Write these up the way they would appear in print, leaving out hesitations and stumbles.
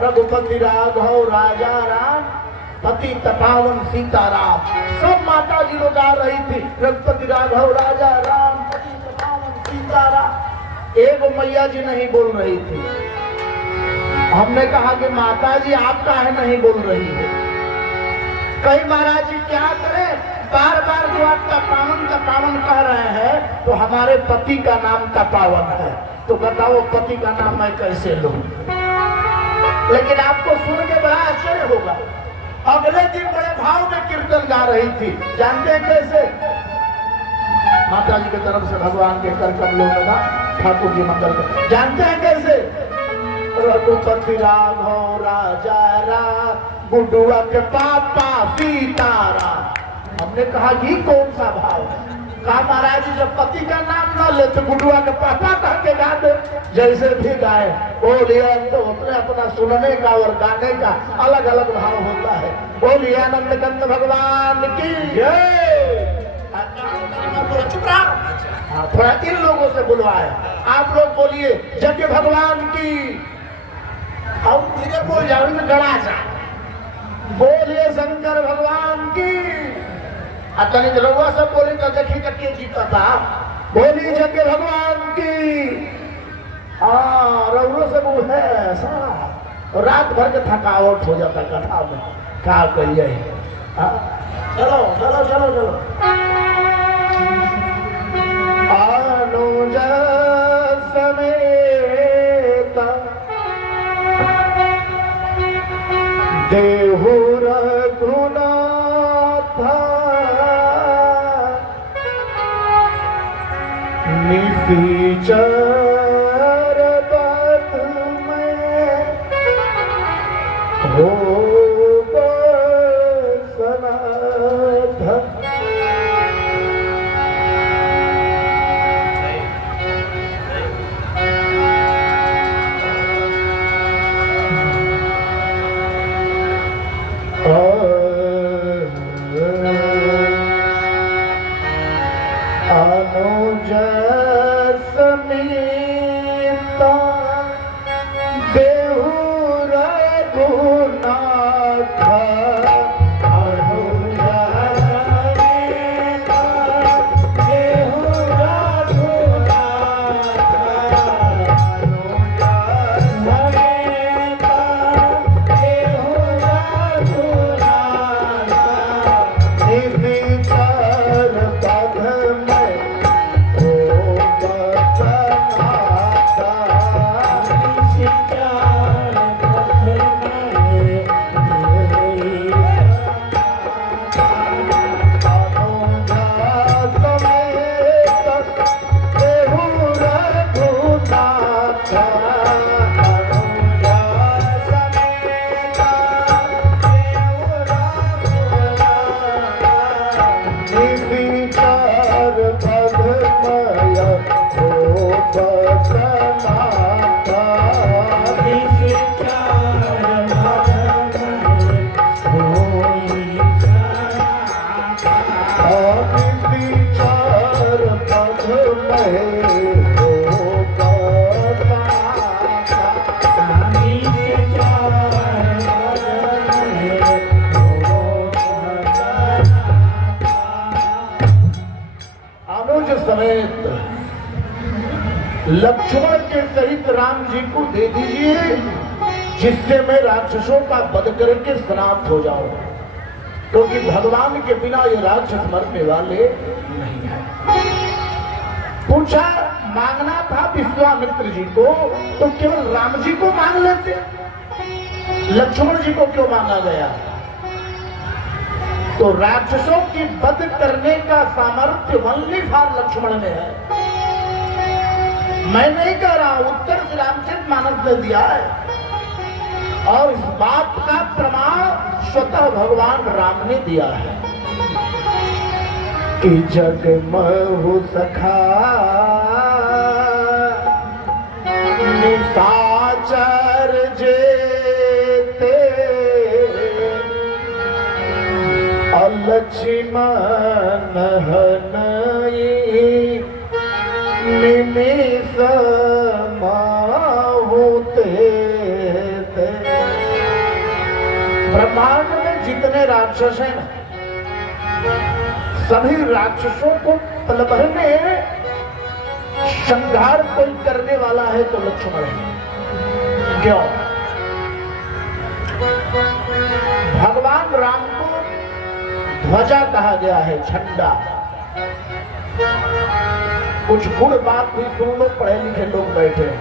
रघुपति राघव राजा राम, पति तपावन सीताराम। सब माता जी लोग गा रही थी, रघुपति राघव राजा राम, पति तपावन सीताराम। एक मैया जी नहीं बोल रही थी। हमने कहा कि माता जी आप काहे नहीं बोल रही है? कई महाराज जी क्या करें, बार बार जो आप तपावन कह रहे हैं तो हमारे पति का नाम तपावन है, तो बताओ पति का नाम मैं कैसे लूं? लेकिन आपको सुन के बड़ा आश्चर्य होगा, अगले दिन बड़े भाव में कीर्तन गा रही थी। जानते हैं कैसे? माता जी की तरफ से भगवान के कर कमलों में ना ठाकुर जी मंगल कर। जानते हैं कैसे? रघुपति राघव राजा राम, गुड्डुआ के पापा सीताराम। हमने कहा कि कौन सा भाव है? कहा महाराज जी जब पति का नाम न ले तो गुड्डुआ के पापा कह के गा दे, जैसे भी गाए बोलिए। तो अपने अपना सुनने का और गाने का अलग अलग भाव होता है। बोलिए आनंद कंद भगवान की जय। चुप रहा, थोड़ा इन लोगों से बुलवाए। आप लोग बोलिए यज्ञ भगवान की, और धीरे बोल जाओ गड़ा सा। बोलिए शंकर भगवान की। तनिक रउआ सब बोली तो देखी के जीता था। बोली यज्ञ भगवान की। हाँ रउआ सब है ऐसा, रात भर के थकावट हो जाता कथा में, क्या कहिए। चलो चलो चलो चलो। अनुज समेत देहु रघुनाथ, निशिचर बध में हो बसनाथ। अनुज समेत देहु रघुनाथ, अनुज समेत देहु रघुनाथ, अनुज समेत देहु रघुनाथ, निशिचर बध में हो बसनाथ, निशिचर बध में अनुज समेत देहु रघुनाथ, अनुज समेत देहु रघुनाथ, निशिचर बधमय हो बसनाथ, निशिचर बधमय होई सनाथ, निशिचर बधमय हो बसनाथ, निशिचर बधमय हो बसनाथ। अनुज समेत लक्ष्मण के सहित राम जी को दे दीजिए, जिससे मैं राक्षसों का वध करके समाप्त हो जाऊं, क्योंकि भगवान के बिना ये राक्षस मरने वाले नहीं है। पूछा मांगना था विश्वामित्र जी को तो केवल राम जी को मांग लेते, लक्ष्मण जी को क्यों मांगा गया? तो राक्षसों की वध करने का सामर्थ्य वल्ली फार लक्ष्मण में है। मैं नहीं कह रहा, उत्तर से रामचरित मानस ने दिया है, और इस बात का प्रमाण स्वतः भगवान राम ने दिया है कि जग महु सखा निशाचर जेते, अलक्ष्मण हनई निमिष माहुते। ब्रह्मांड में जितने राक्षस हैं सभी राक्षसों को पल भर में संहार कोई करने वाला है तो लक्ष्मण है। क्यों? भगवान राम को ध्वजा कहा गया है, झंडा। कुछ गुण बात भी सुन लो, पढ़े लिखे लोग बैठे हैं।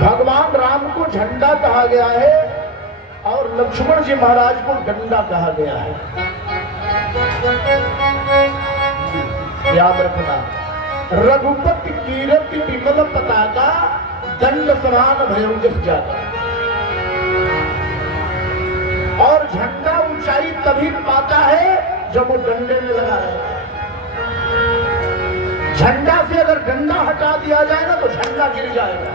भगवान राम को झंडा कहा गया है और लक्ष्मण जी महाराज को डंडा कहा गया है। याद रखना, रघुपति कीरति विमल पताका, दंड समान भयउ जस जाता। और झंडा ऊंचाई तभी पाता है जब वो डंडे में लगा रहता है। झंडा से अगर डंडा हटा दिया जाए ना तो झंडा गिर जाएगा।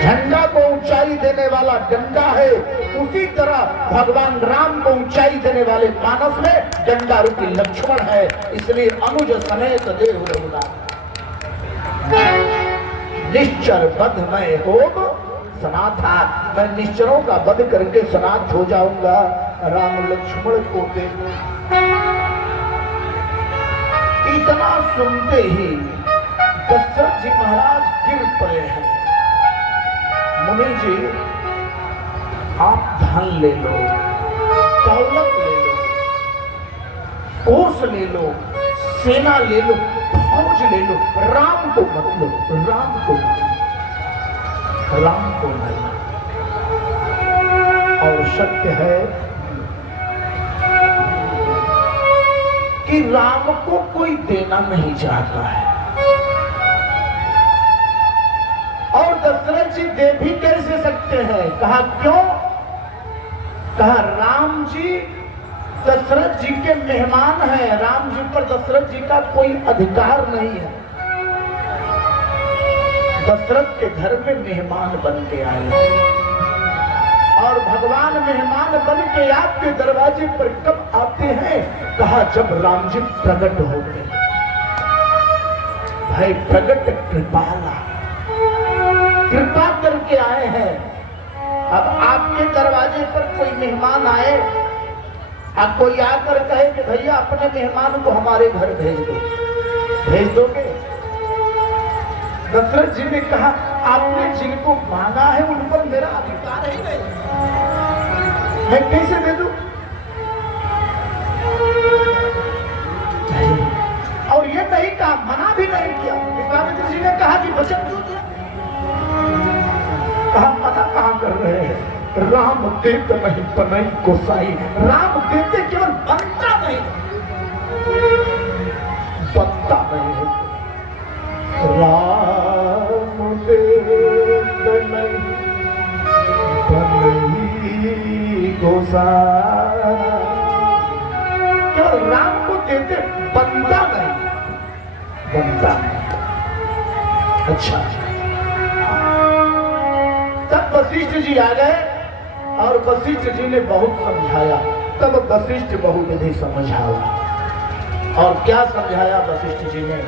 झंडा को ऊंचाई देने वाला डंडा है, उसी तरह भगवान राम को ऊंचाई देने वाले मानस में डंडा रूपी लक्ष्मण है। इसलिए अनुज समेत देव रघुनाथ निश्चर बध मैं होम सनाथा, मैं निश्चरों का वध करके सनाथ हो जाऊंगा। राम लक्ष्मण को देखो। इतना सुनते ही दशरथ जी महाराज गिर पड़े हैं। मुनि जी, आप धन ले लो, दौलत ले लो, कोष ले लो, सेना ले लो, फौज ले लो, राम को मत लो, राम को मत लो, राम को नहीं। और सत्य है कि राम को कोई देना नहीं चाहता है। और दशरथ जी दे भी कैसे सकते हैं? कहा क्यों? कहा राम जी दशरथ जी के मेहमान हैं, राम जी पर दशरथ जी का कोई अधिकार नहीं है। दशरथ के घर में मेहमान बन के आए और भगवान मेहमान बन के आपके दरवाजे पर कब आते हैं? कहा जब राम जी प्रकट हो गए। भाई प्रकट कृपाला, कृपा करके आए हैं। अब आपके दरवाजे पर कोई मेहमान आए, अब कोई आकर कहे कि भैया अपने मेहमान को हमारे घर भेज दो, भेज दोगे? दशरथ जी ने कहा आपने जिनको मांगा है उन पर मेरा अधिकार ही नहीं, मैं कैसे दे दूं? और ये नहीं कहा, मना भी नहीं किया। विश्वामित्र जी ने कहा कि वचन क्यों दिया? कहा मना कहां कर रहे हैं? राम देते नहीं बनई गोसाई, राम देते केवल बनता नहीं, बनता नहीं है। राम देते नहीं बनई गोसाई, केवल राम को देते, बनता नहीं, बनता नहीं। अच्छा, तब वशिष्ठ जी आ गए और वशिष्ठ जी ने बहुत समझाया। तब वशिष्ठ बहुविधि समझाया। और क्या समझाया वशिष्ठ जी ने?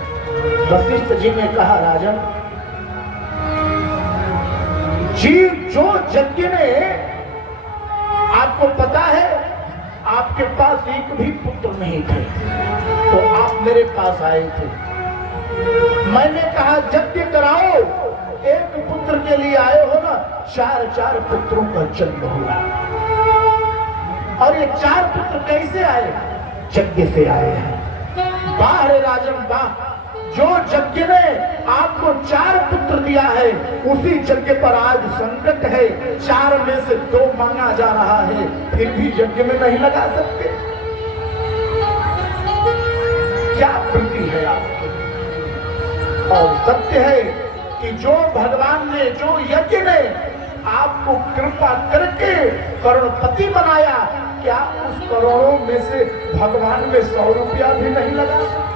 वशिष्ठ जी ने कहा राजन जी, जो यज्ञ ने, आपको पता है आपके पास एक भी पुत्र नहीं थे तो आप मेरे पास आए थे। मैंने कहा यज्ञ कराओ, एक पुत्र के लिए आए हो ना, 4 पुत्रों का जन्म हुआ। और ये 4 पुत्र कैसे आए? यज्ञ से आए हैं। वाह रे राजन वाह, जो यज्ञ ने आपको 4 पुत्र दिया है उसी यज्ञ पर आज संकट है। 4 में से 2 मांगा जा रहा है, फिर भी यज्ञ में नहीं लगा सकते। क्या वृत्ति है आपकी? और सत्य है कि जो भगवान ने, जो यज्ञ ने आपको कृपा करके करोड़पति बनाया, क्या उस करोड़ों में से भगवान में 100 रुपया भी नहीं लगा सकते?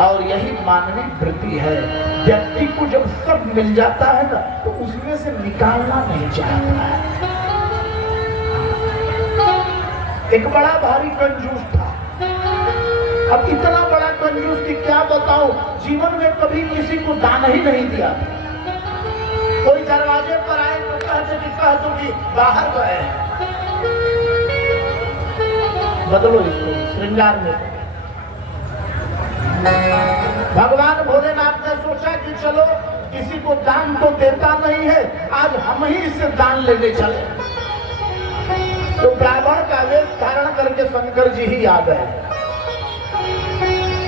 और यही मानवीय वृत्ति है। व्यक्ति को जब सब मिल जाता है ना तो उसमें से निकालना नहीं चाहता है। एक बड़ा भारी कंजूस था। अब इतना बड़ा कंजूस कि क्या बताऊं, जीवन में कभी किसी को दान ही नहीं दिया। कोई दरवाजे पर आए तो कहते कि कह दो कि बाहर गए। बदलो इसको, श्रृंगार में। भगवान भोलेनाथ ने सोचा कि चलो किसी को दान तो देता नहीं है, आज हम ही इसे दान लेने चले। तो ब्राह्मण का वेश धारण करके शंकर जी ही आ गए।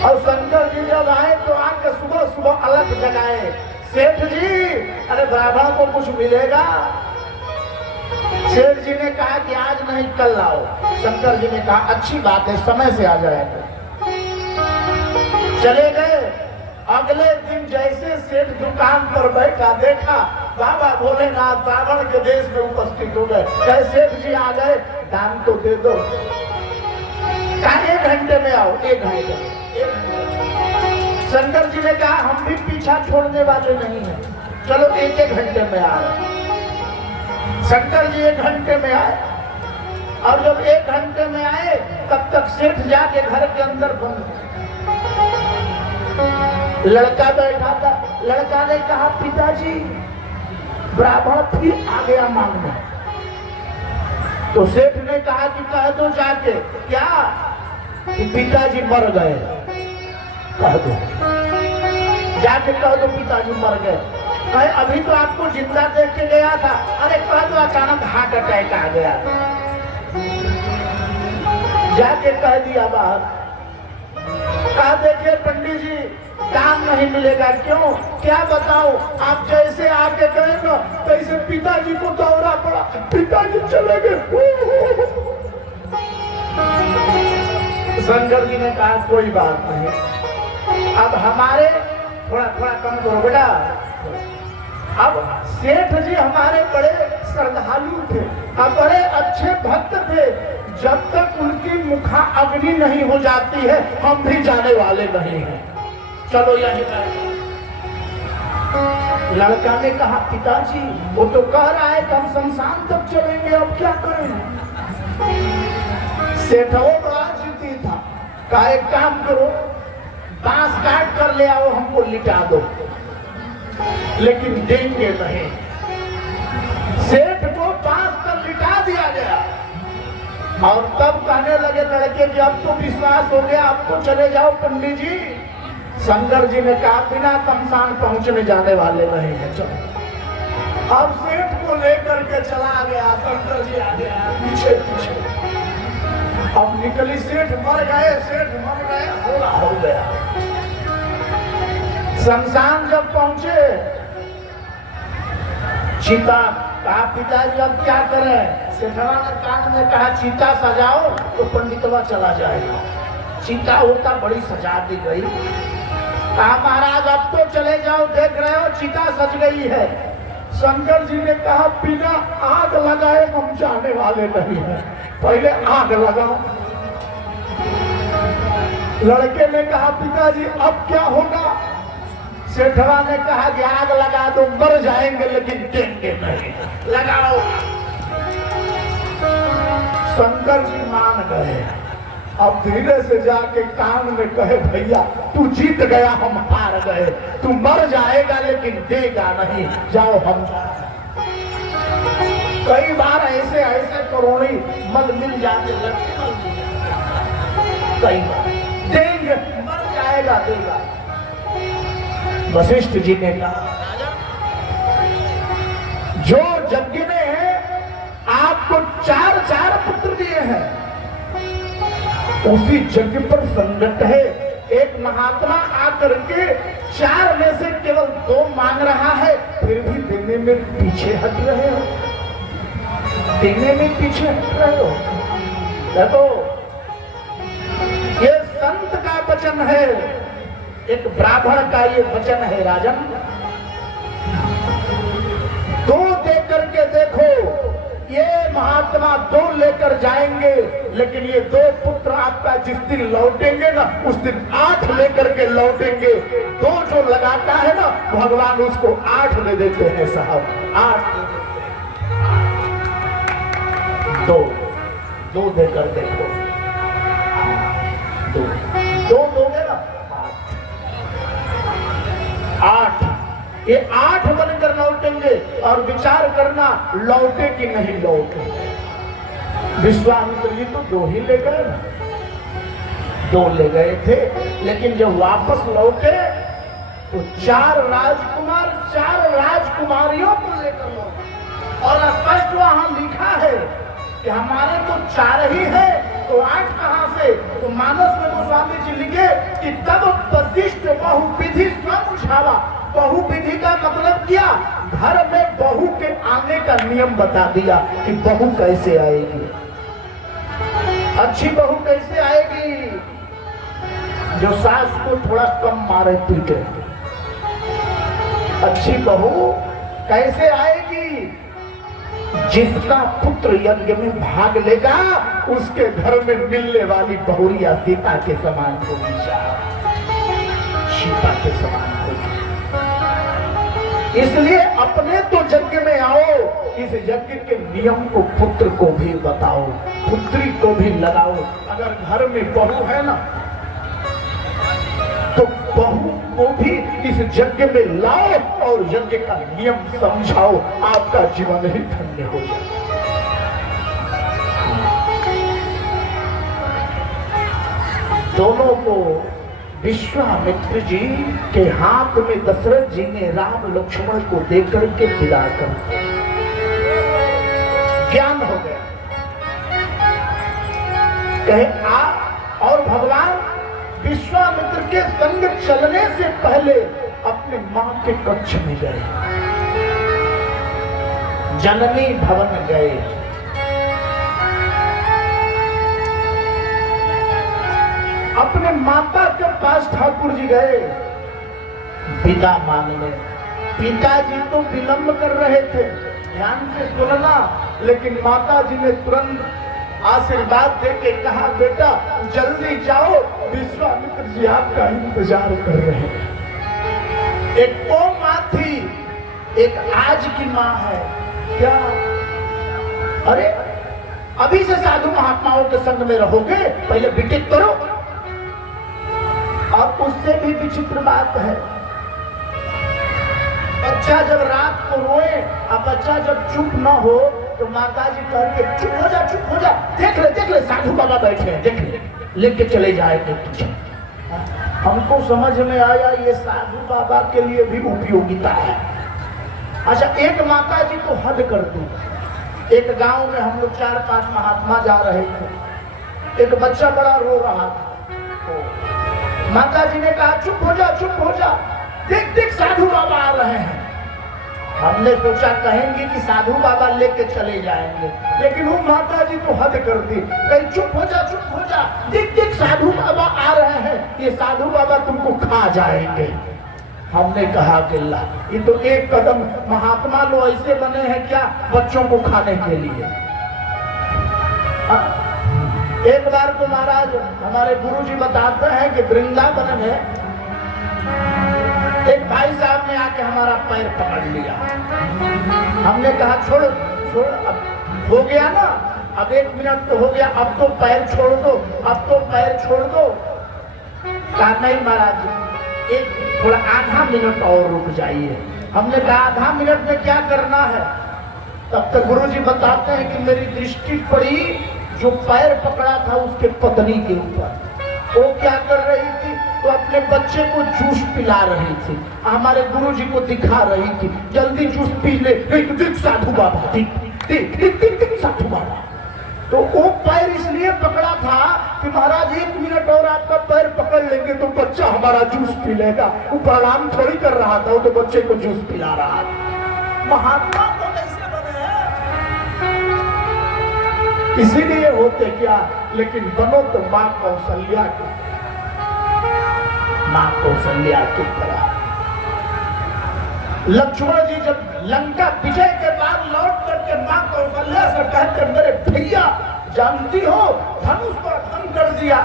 और शंकर जी जब आए तो आके सुबह सुबह अलग जगाए, सेठ जी अरे ब्राह्मण को कुछ मिलेगा। सेठ जी ने कहा कि आज नहीं कल लाओ। शंकर जी ने कहा अच्छी बात है, समय से आ जाएगा। चले गए। अगले दिन जैसे सेठ दुकान पर बैठा, देखा बाबा भोलेनाथ ब्राह्मण के देश में उपस्थित हो गए। कहे सेठ जी आ गए, दान तो दे दो। कहा 1 घंटे में आओ। 1 घंटे में। शंकर जी ने कहा हम भी पीछा छोड़ने वाले नहीं हैं, चलो 1-1 घंटे में आ रहे। शंकर जी 1 घंटे में आए। और जब 1 घंटे में आए तब तक सेठ जाके घर के अंदर बंद। लड़का बैठा था। लड़का ने कहा पिताजी ब्राह्मण फिर आ गया मांगने। तो सेठ ने कहा कि कह दो जाके क्या कि पिताजी मर गए। कह दो, जाके कह दो पिताजी मर गए। अरे अभी तो आपको जिंदा देख के गया था। अरे कह दो अचानक हार्ट अटैक आ गया। जाके कह दिया बाहर। कहा देखिए पंडित जी दान नहीं मिलेगा। क्यों? क्या बताओ, आप जैसे आके गए ना तैसे पिताजी को दौरा पड़ा, पिताजी चले गए। शंकर जी ने कहा कोई बात नहीं, अब हमारे थोड़ा कम करो बेटा। अब सेठ जी हमारे बड़े श्रद्धालु थे और बड़े अच्छे भक्त थे। जब तक उनकी मुखा अग्नि नहीं हो जाती है हम भी जाने वाले नहीं हैं। चलो यहीं बैठो। लड़का ने कहा पिताजी वो तो कह रहा है कि हम शमशान तक चलेंगे, अब क्या करें? सेठो बड़ा जिद्दी था। कहा एक काम करो, बांस काट कर ले आओ, हमको लिटा दो, लेकिन देंगे नहीं। सेठ को बांस पर लिटा दिया गया। और तब कहने लगे लड़के कि अब तो विश्वास हो गया, अब तो चले जाओ पंडित जी। शंकर जी ने कहा बिना शमशान पहुंचने जाने वाले नहीं है, चलो। अब सेठ को लेकर के चला गया। शंकर जी आ गया पीछे पीछे। अब निकली, सेठ मर गए, सेठ मर गए, हो गया। शमशान जब पहुंचे, चीता कहा पिताजी अब क्या करें? सेठवा ने कान में कहा चीता सजाओ तो पंडितवा चला जाएगा। चीता होता बड़ी सजा दी गई। कहा महाराज अब तो चले जाओ, देख रहे हो चीता सज गई है। शंकर जी ने कहा बिना आग लगाए हम जाने वाले नहीं है, पहले आग लगाओ। लड़के ने कहा पिताजी अब क्या होगा? सेठवा ने कहा कि आग लगा दो, मर जाएंगे लेकिन देंगे नहीं, लगाओ। शंकर जी मान गए। अब धीरे से जाके कान में कहे भैया तू जीत गया, हम हार गए, तू मर जाएगा लेकिन देगा नहीं, जाओ हम। कई बार ऐसे करोड़ी मल मिल जाते, कई बार देंगे, मर जाएगा देगा। वशिष्ठ जी ने कहा जो यज्ञ में आपको 4 पुत्र दिए हैं उसी यज्ञ पर संकट है। एक महात्मा आकर के 4 में से केवल 2 मांग रहा है, फिर भी देने में पीछे हट रहे हो, देने में पीछे हट रहे हो। देखो ये संत का वचन है, एक ब्राह्मण का ये वचन है राजन। 2 दे करके देखो, ये महात्मा 2 लेकर जाएंगे, लेकिन ये 2 पुत्र आपका जिस दिन लौटेंगे ना उस दिन 8 लेकर के लौटेंगे। 2 जो लगाता है ना भगवान उसको 8 ले देते हैं साहब, 8 दो देकर देखो, 2 दोगे ना 8, ये 8 बनकर लौटेंगे। और विचार करना लौटे कि नहीं लौटे। विश्वामित्र जी तो 2 ही ले गए ना, 2 ले गए थे, लेकिन जब वापस लौटे तो 4 राजकुमार 4 राजकुमारियों को लेकर लौटे। और स्पष्ट वहां लिखा है कि हमारे तो 4 ही है, तो 8 कहां से? तो मानस में गोस्वामी जी लिखे कि तब वशिष्ठ बहुविधि स्वयं उछाला। बहुविधि का मतलब क्या? घर में बहू के आने का नियम बता दिया कि बहू कैसे आएगी, अच्छी बहू कैसे आएगी, जो सास को थोड़ा कम मारे पीटे। अच्छी बहू कैसे आएगी? जिसका पुत्र यज्ञ में भाग लेगा उसके घर में मिलने वाली बहुरिया सीता के समान होगी, सीता के समान होगी। इसलिए अपने तो यज्ञ में आओ, इस यज्ञ के नियम को पुत्र को भी बताओ, पुत्री को भी लगाओ। अगर घर में बहू है ना तो बहू को भी इस यज्ञ में लाओ और यज्ञ का नियम समझाओ, आपका जीवन ही धन्य हो जाए। दोनों को विश्वामित्र जी के हाथ में दशरथ जी ने राम लक्ष्मण को देकर के विदा कर ज्ञान हो गया। कहे आ, और भगवान विश्वामित्र के संग चलने से पहले अपने मां के कक्ष में गए, जननी भवन गए। अपने माता के पास ठाकुर जी गए विदा मांगने। पिताजी तो विलंब कर रहे थे, ध्यान से सुनना, लेकिन माता जी ने तुरंत आशीर्वाद देके कहा बेटा जल्दी जाओ, विश्वामित्र जी आपका इंतजार कर रहे हैं। एक वो माँ थी, एक आज की माँ है। क्या? अरे अभी से साधु महात्माओं के संग में रहोगे, पहले बीटेक करो। और उससे भी विचित्र बात है, बच्चा जब रात को रोए और बच्चा जब चुप न हो तो माता जी कहेंगे चुप हो जा, चुप हो जा, देख ले साधु बाबा बैठे हैं, देख ले, लेके चले जाएंगे तुझे। हमको समझ में आया ये साधु बाबा के लिए भी उपयोगिता है। अच्छा, एक माता जी तो हद कर दी। एक गांव में हम लोग 4-5 महात्मा जा रहे थे, एक बच्चा बड़ा रो रहा था। माता जी ने कहा चुप हो जा, देख साधु बाबा आ रहे हैं। हमने सोचा कहेंगे कि साधु बाबा लेके चले जाएंगे, लेकिन वो माता जी तो हद कर दी, कहीं चुप हो जा, देख साधु बाबा आ रहे हैं, ये साधु बाबा तुमको खा जाएंगे। हमने कहा कि अल्लाह, ये तो एक कदम, महात्मा लोग ऐसे बने हैं क्या बच्चों को खाने के लिए। एक बार तो महाराज हमारे गुरुजी बताते हैं कि वृंदावन में एक भाई साहब ने आके हमारा पैर पकड़ लिया। हमने कहा छोड़, अब हो गया ना, अब 1 मिनट तो हो गया, अब तो पैर छोड़ दो। कहा नहीं महाराज, एक थोड़ा आधा मिनट और रुक जाइए। हमने कहा आधा मिनट में क्या करना है? तब तक गुरुजी बताते हैं कि मेरी दृष्टि पड़ी जो पैर पकड़ा था उसके पत्नी के ऊपर। वो क्या कर रही थी? तो अपने बच्चे को जूस पिला रही थी, हमारे गुरुजी को दिखा रही थी, जल्दी जूस पी ले, देख साधु बाबा, देख साधु बाबा। तो वो पैर इसलिए पकड़ा था कि महाराज 1 मिनट और आपका पैर पकड़ लेंगे तो बच्चा हमारा जूस पी लेगा। वो प्रणाम थोड़ी कर रहा था, वो तो बच्चे को जूस पिला रहा था। महात्मा तो कैसे बने हैं, इसीलिए होते क्या, लेकिन बनो तो माँ कौशल्या की तरह। लक्ष्मण जी जब लंका विजय के बाद लौट करके माँ कौशल्या से कहते मेरे भैया जानती हो धनुष पर भंग कर दिया,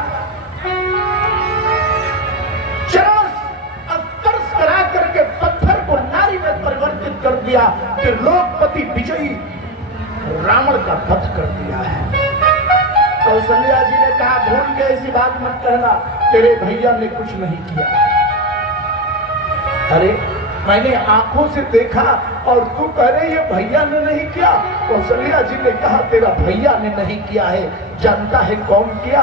स्पर्श करा करके पत्थर को नारी में परिवर्तित कर दिया, कि लोकपति विजयी रावण का वध कर दिया है। कौशल्या जी ने कहा भूल के ऐसी बात मत कहना, तेरे भैया ने कुछ नहीं किया। अरे मैंने आंखों से देखा और तू कह रहे ये भैया ने नहीं किया। कौशल्या जी ने कहा तेरा भैया ने नहीं किया है, जानता है कौन किया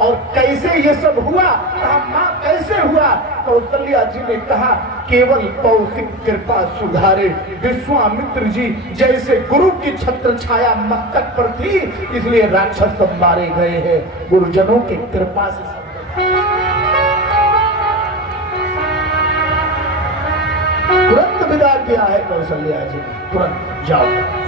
और कैसे ये सब हुआ? कहा मां कैसे हुआ? कौशल्या जी ने कहा केवल कौशिक कृपा सुधारे। विश्वामित्र जी जैसे गुरु की छत्र छाया मस्तक पर थी, इसलिए राक्षस सब मारे गए हैं गुरुजनों की कृपा से। तुरंत विदा किया है कौशल्या जी, तुरंत जाओ।